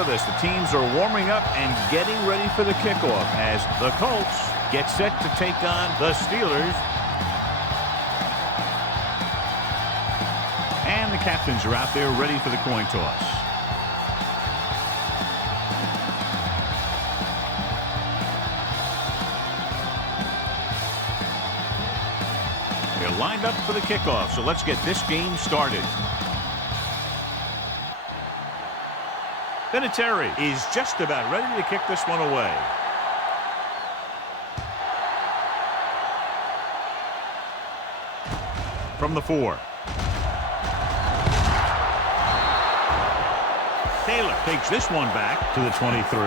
with us. The teams are warming up and getting ready for the kickoff as the Colts get set to take on the Steelers. And the captains are out there ready for the coin toss. They're lined up for the kickoff, so let's get this game started. Vinatieri is just about ready to kick this one away. From the 4. Taylor takes this one back to the 23.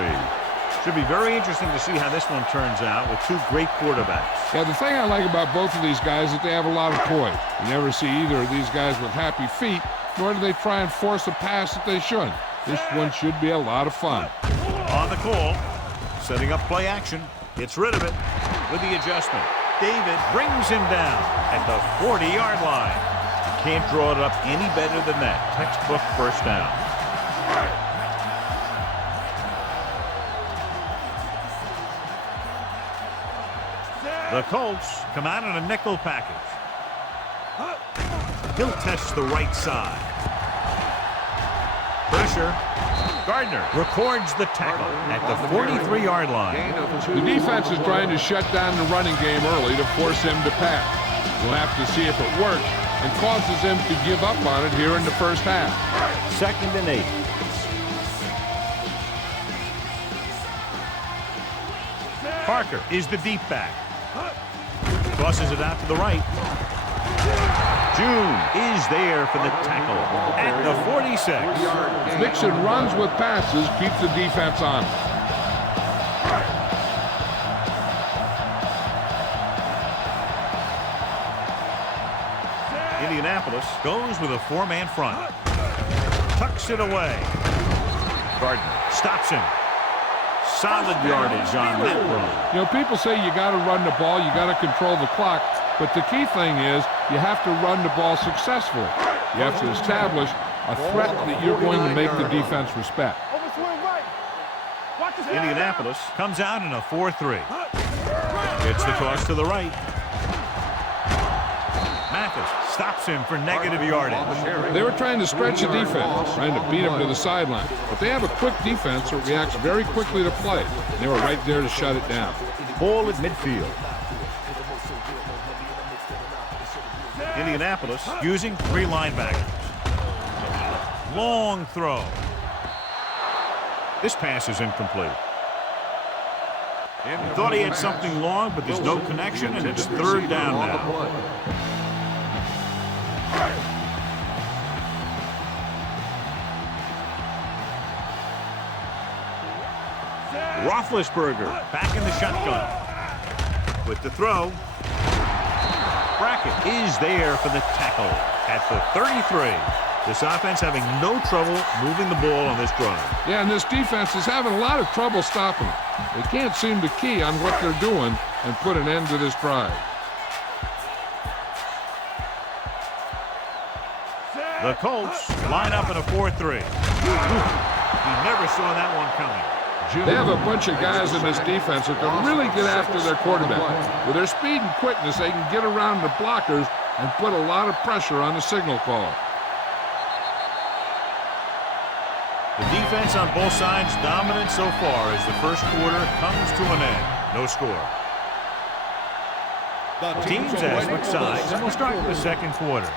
Should be very interesting to see how this one turns out with two great quarterbacks. Yeah, the thing I like about both of these guys is that they have a lot of poise. You never see either of these guys with happy feet, nor do they try and force a pass that they shouldn't. This one should be a lot of fun. On the call, setting up play action, gets rid of it with the adjustment. David brings him down at the 40-yard line. You can't draw it up any better than that. Textbook first down. The Colts come out in a nickel package. He'll test the right side. Pressure. Gardner records the tackle at the 43-yard line. The defense is trying to shut down the running game early to force him to pass. We'll have to see if it works and causes him to give up on it here in the first half. 2nd and 8. Parker is the deep back. Tosses it out to the right. June is there for the tackle at the 46. Mixon runs with passes, keeps the defense on. Indianapolis goes with a 4-man front. Tucks it away. Gardner stops him. Solid yardage on that run. You know, people say you got to run the ball, you got to control the clock, but the key thing is you have to run the ball successfully. You have to establish a threat that you're going to make the defense respect. Indianapolis comes out in a 4-3. It's the toss to the right. Mathis stops him for negative yardage. They were trying to stretch the defense, trying to beat him to the sideline. But they have a quick defense that reacts very quickly to play. They were right there to shut it down. Ball at midfield. Indianapolis using 3 linebackers. Long throw. This pass is incomplete. He thought he had something long, but there's no connection, and it's 3rd down now. Roethlisberger back in the shotgun. With the throw. Brackett is there for the tackle at the 33. This offense having no trouble moving the ball on this drive. Yeah, and this defense is having a lot of trouble stopping it. They can't seem to key on what they're doing and put an end to this drive. The Colts line up in a 4-3. He never saw that one coming. They have a bunch of guys in this defense that can really get after their quarterback. With their speed and quickness, they can get around the blockers and put a lot of pressure on the signal caller. The defense on both sides dominant so far as the first quarter comes to an end. No score. The teams have switched sides, and we'll start with the second quarter.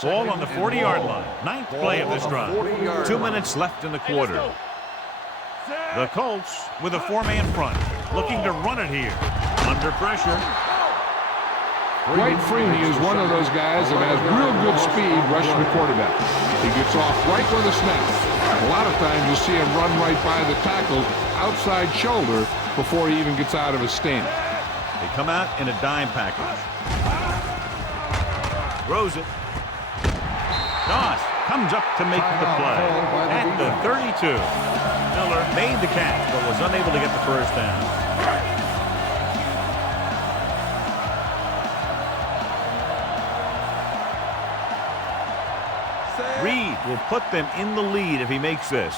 Ball on the 40-yard line. 9th play of this drive. 2 minutes left in the quarter. The Colts with a 4-man front. Looking to run it here. Under pressure. Dwight Freeney is one of those guys that has real good speed rushing the quarterback. He gets off right with a snap. A lot of times you see him run right by the tackle's outside shoulder before he even gets out of his stance. They come out in a dime package. Throws it. Doss comes up to make the play at the 32. Miller made the catch but was unable to get the first down. Reed will put them in the lead if he makes this.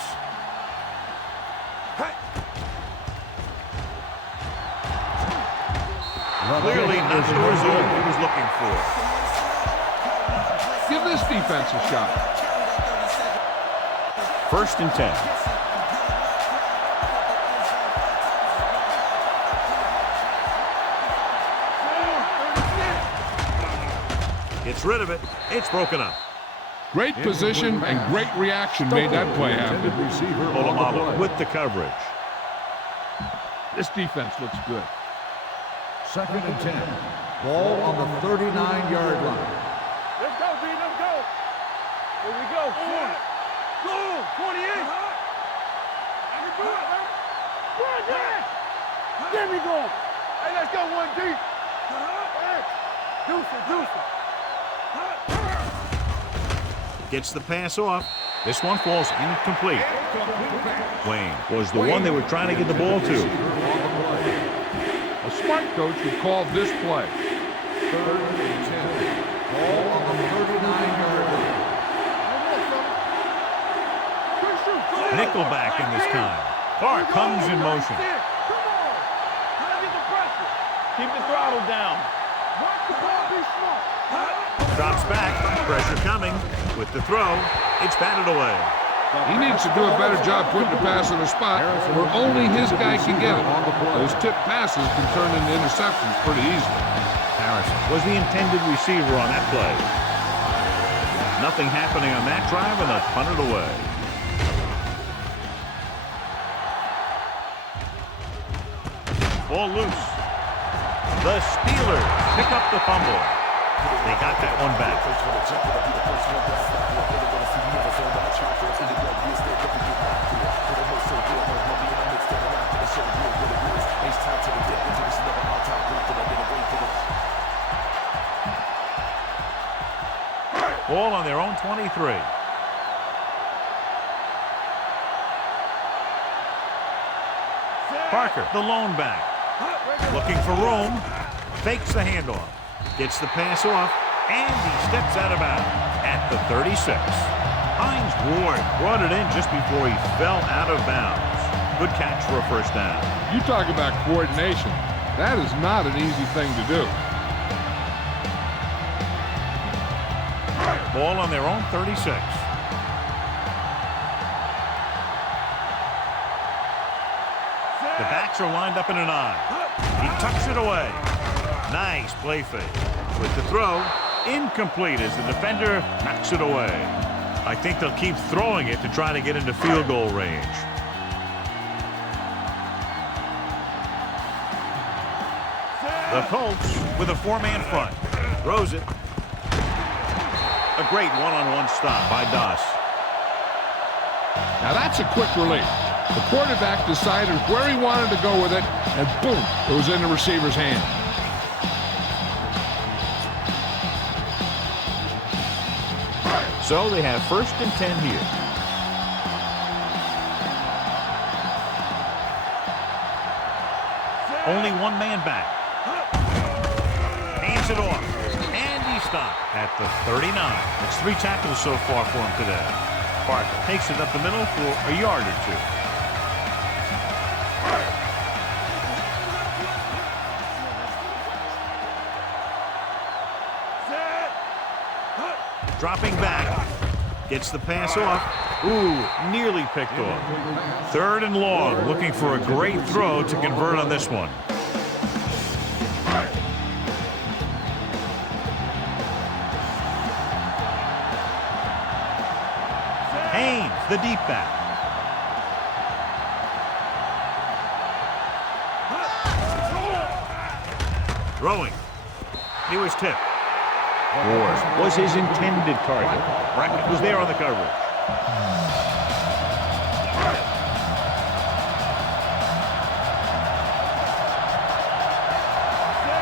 Clearly not the result he was looking for. Give this defense a shot. 1st and 10. Gets rid of it. It's broken up. Great position and great reaction made that play happen. Polamalu with the coverage. This defense looks good. 2nd and 10. Ball on the 39-yard line. Let's go, B. Let's go. Here we go. Go. 28. I can do it, man. Run, Jack. Get me going. Hey, let's go, 1D. Hey. Deuce it. Gets the pass off. This one falls incomplete. Wayne was the one they were trying to get the ball to. A smart coach would call this play. 3rd and 10. Ball on the 39-yard line. Nickelback in this time. Clark comes in motion. Come on. Get the pressure. Keep the throttle down. Watch the ball, be smart. Drops back. Pressure coming. With the throw, it's batted away. He needs to do a better job putting the pass in a spot where only his guy can get it. Those tip passes can turn into interceptions pretty easily. Harrison was the intended receiver on that play. Nothing happening on that drive, and they'll punt it away. Ball loose. The Steelers pick up the fumble. They got that one back. Ball on their own 23. Parker, the lone back. Looking for room. Fakes the handoff. Gets the pass off. And he steps out of bounds at the 36. Hines Ward brought it in just before he fell out of bounds. Good catch for a 1st down. You talk about coordination. That is not an easy thing to do. Ball on their own 36. The backs are lined up in an eye. He tucks it away. Nice play fake. With the throw, incomplete as the defender knocks it away. I think they'll keep throwing it to try to get into field goal range. The Colts with a 4-man front. Throws it. A great one-on-one stop by Doss. Now that's a quick release. The quarterback decided where he wanted to go with it, and boom, it was in the receiver's hand. So they have 1st and 10 here. Only one man back. Hands it off. And he stopped at the 39. It's 3 tackles so far for him today. Parker takes it up the middle for a yard or 2. Dropping back. Gets the pass off. Ooh, nearly picked off. 3rd and long, looking for a great throw to convert on this one. Haynes, the deep back. Throwing. He was tipped. Ward was his intended target. Brackett was there on the coverage.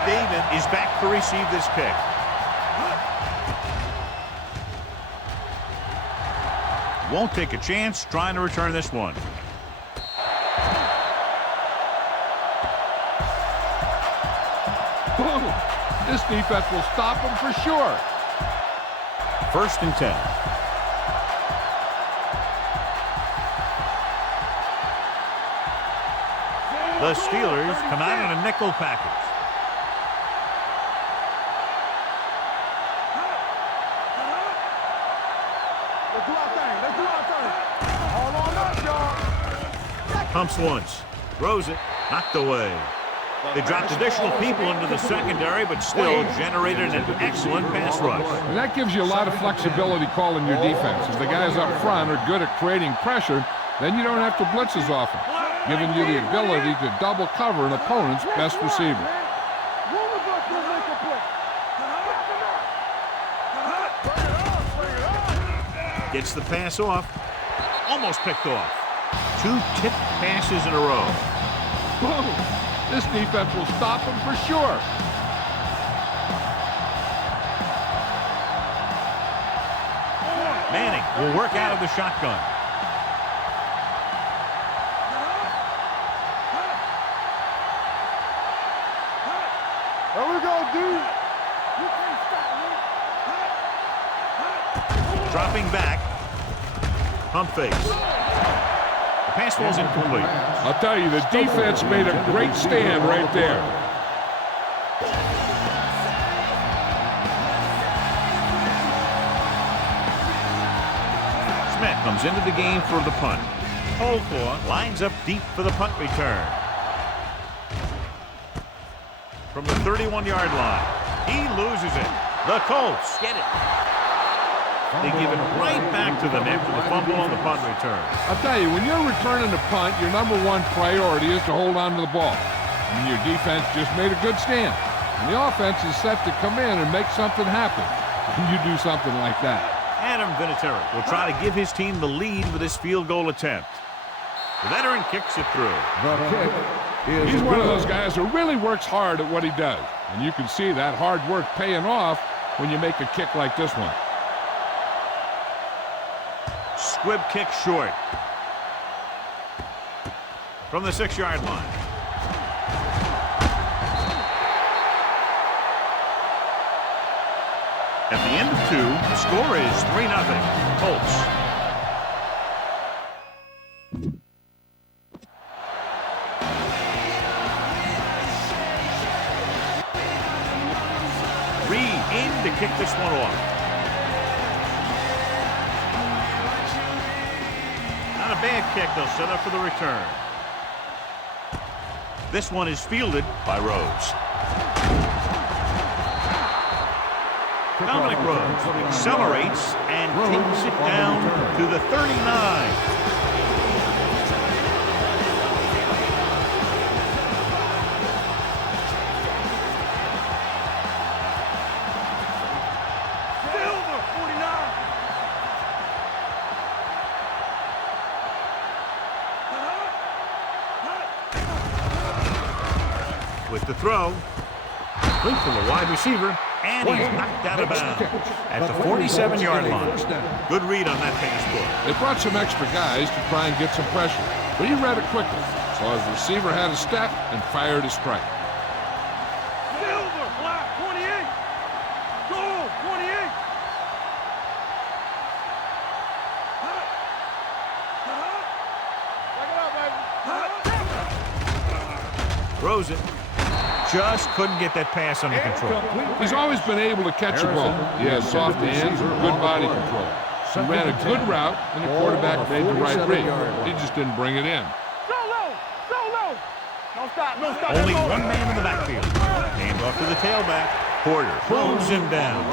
David is back to receive this kick. Won't take a chance trying to return this one. This defense will stop him for sure. 1st and 10. The Steelers come out in a nickel package. Let's do our thing. Let's do our thing. All on us, y'all. Pumps once. Throws it. Knocked away. They dropped additional people into the secondary, but still generated an excellent pass rush. And that gives you a lot of flexibility calling your defense. If the guys up front are good at creating pressure, then you don't have to blitz as often, giving you the ability to double cover an opponent's best receiver. Gets the pass off. Almost picked off. 2 tipped passes in a row. Boom! This defense will stop him for sure. Manning will work out of the shotgun. There we go, dude. Dropping back. Pump fakes. The pass falls incomplete. I'll tell you, the defense made a great stand right there. Smith comes into the game for the punt. Holclaw lines up deep for the punt return. From the 31-yard line, he loses it. The Colts get it. They give it right back to them after the fumble on the punt return. I'll tell you, when you're returning a punt, your #1 priority is to hold on to the ball. And your defense just made a good stand. And the offense is set to come in and make something happen. And you do something like that. Adam Vinatieri will try to give his team the lead with this field goal attempt. The veteran kicks it through. The kick is He's one of good. those guys who really works hard at what he does. And you can see that hard work paying off when you make a kick like this one. Squib kick short. From the 6-yard line. At the end of 2, the score is 3-0. Colts. Reed in to kick this one off. Not a bad kick. They'll set up for the return. This one is fielded by Rhodes. Dominic Rhodes accelerates and takes it down to the 39. Silver, 49. With the throw, complete from the wide receiver, and he's knocked out of bounds at the 47-yard line. Good read on that pass play. They brought some extra guys to try and get some pressure, but he read it quickly. So his receiver had a step and fired a strike. Silver, black, 28. Gold, 28. Check it out, baby. Throws it. Just couldn't get that pass under control. He's always been able to catch a ball. He has soft hands and good body control. He ran a good route, and the quarterback made the right read. He just didn't bring it in. Go low, go low. No stop, no stop. Only one man in the backfield. Hand off to the tailback. Porter moves him down.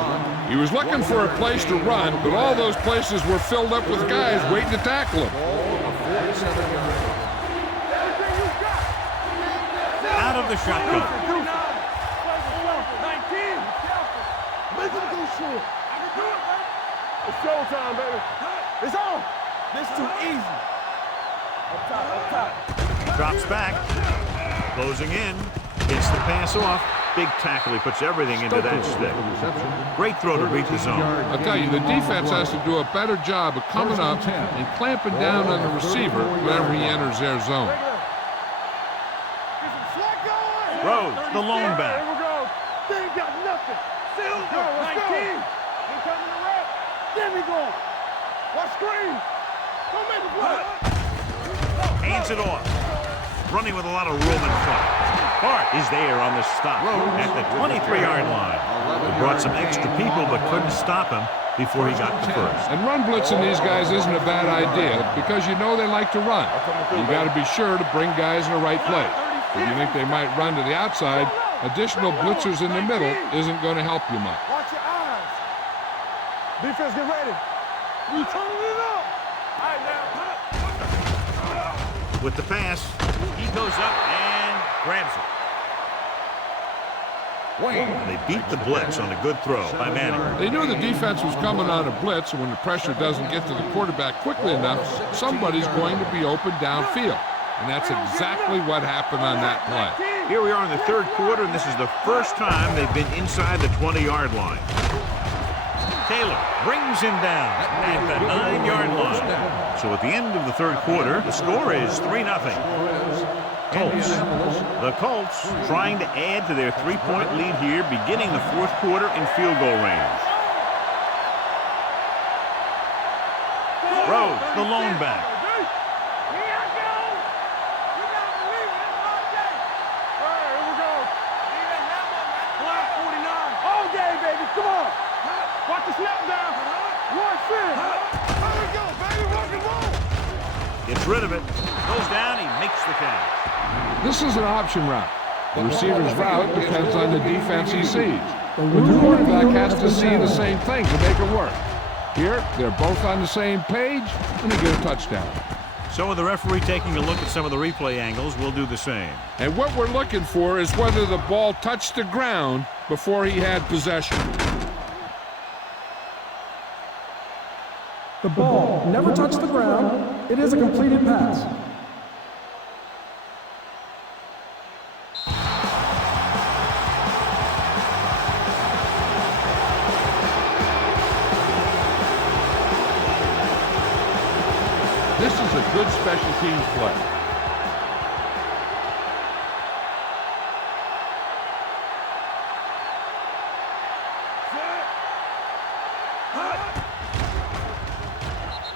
He was looking for a place to run, but all those places were filled up with guys waiting to tackle him. Out of the shotgun. 19. Make him go short. I can do it, baby. It's showtime, baby. It's on. This too easy. Up top, up top. Drops back. Closing in. Gets the pass off. Big tackle. He puts everything into that stick. Great throw to beat the zone. I'll tell you, the defense has to do a better job of coming up and clamping down on the receiver whenever he enters their zone. Rhodes, the lone back. Here we go. They ain't got nothing. Silver, 19. They coming to rap. Get me going. Watch screen. Don't make the play. Hands it off. running with a lot of room in front. Hart is there on the stop at the 23-yard line. He brought some extra people but couldn't stop him before he got to first. And run blitzing these guys isn't a bad idea because you know they like to run. You got to be sure to bring guys in the right place. If you think they might run to the outside, additional blitzers in the middle isn't going to help you much. Watch your eyes. Defense, get ready. We turning it up. All right, now. With the pass, he goes up and grabs it. They beat the blitz on a good throw by Manning. They knew the defense was coming on a blitz, and when the pressure doesn't get to the quarterback quickly enough, somebody's going to be open downfield. And that's exactly what happened on that play. Here we are in the third quarter, and this is the first time they've been inside the 20-yard line. Taylor brings him down at the 9-yard line. So at the end of the third quarter, the score is 3-0. Colts. The Colts trying to add to their 3-point lead here, beginning the fourth quarter in field goal range. Rhodes, the lone back. Come on. Watch the snap down. One fin. There we go, baby. Rock and roll. Gets rid of it. Goes down. He makes the catch. This is an option route. The receiver's route depends on the defense he sees. The quarterback has to see the same thing to make it work. Here, they're both on the same page, and they get a touchdown. So with the referee taking a look at some of the replay angles, we'll do the same. And what we're looking for is whether the ball touched the ground before he had possession. The ball never touched the ground. It is a completed pass. This is a good special teams play.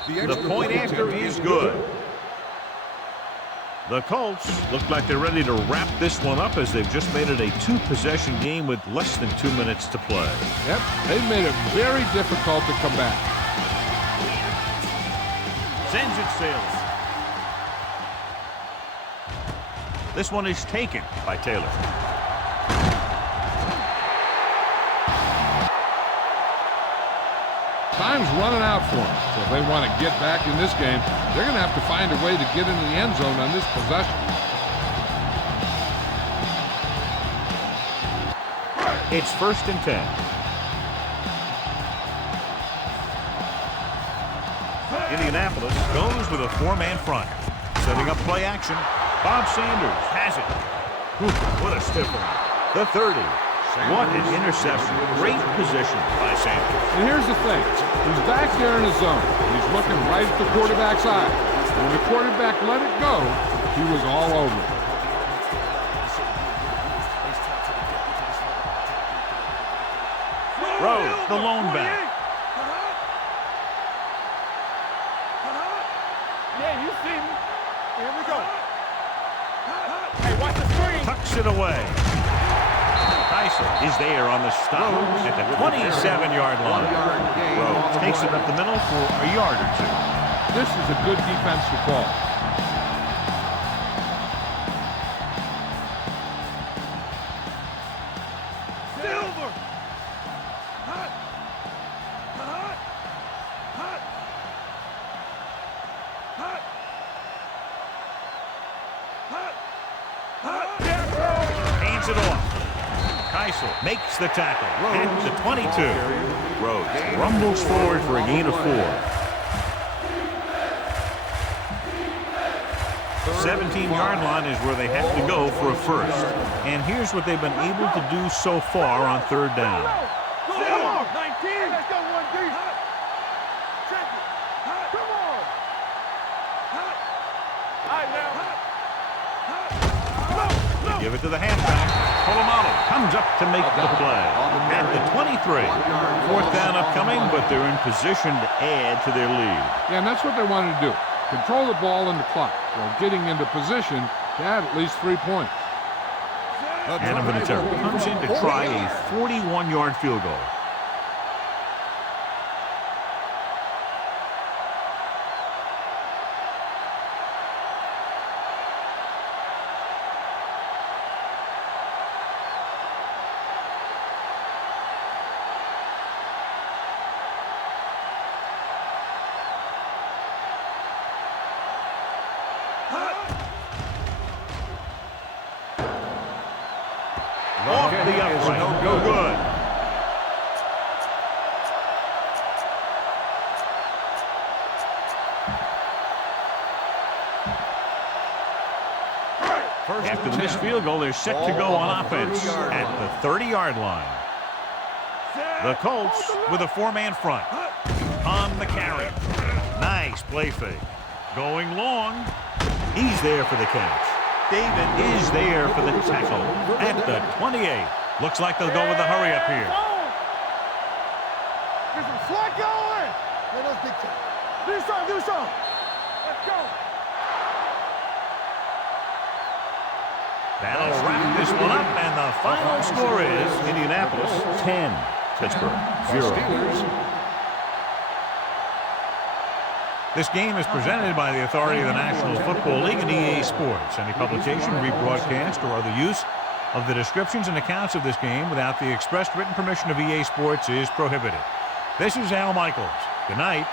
The point after is good. The Colts look like they're ready to wrap this one up as they've just made it a two-possession game with less than 2 minutes to play. Yep, they've made it very difficult to come back. Sends it sailing. This one is taken by Taylor. Time's running out for them. So if they want to get back in this game, they're going to have to find a way to get into the end zone on this possession. It's 1st and 10. Indianapolis goes with a 4-man front. Setting up play action. Bob Sanders has it. What a stiff one. The 30. What an interception. Great position by Sanders. And here's the thing. He's back there in his zone. He's looking right at the quarterback's eye. When the quarterback let it go, he was all over it. Rhodes, the lone back. Yeah, you see me. Here we go. Hey, watch the screen. Tucks it away. Tyson is there on the stop at the 27-yard line. Rhodes takes it up the middle for a yard or two. This is a good defensive call. Silver. Hot. Hot. Hot. Hot. Hot. Hot. Hands it off. Keisel makes the tackle at the 22. Rhodes rumbles forward for a gain of 4. 17-yard line is where they have to go for a first. And here's what they've been able to do so far on 3rd down. Come on, 19. Let's go 1 deep. Check it. Come on. All right, now. They give it to the halfback. Polamalu comes up to make the play at the 23. 4th down upcoming, but they're in position to add to their lead. Yeah, and that's what they wanted to do. Control the ball and the clock while getting into position That at least 3 points. Adam Vinatieri comes in to try a 41-yard field goal. Off the upright. No good. After the missed field goal, they're set to go on offense at the 30-yard line. The Colts with a 4-man front. On the carry. Nice play fake. Going long. He's there for the catch. David is there for the tackle at the 28. Looks like they'll go with a hurry up here. Get some slack going. Let us dictate. Do so. Let's go. That'll wrap this one up, and the final score is Indianapolis 10, Pittsburgh 0. This game is presented by the authority of the National Football League and EA Sports. Any publication, rebroadcast, or other use of the descriptions and accounts of this game without the expressed written permission of EA Sports is prohibited. This is Al Michaels. Good night.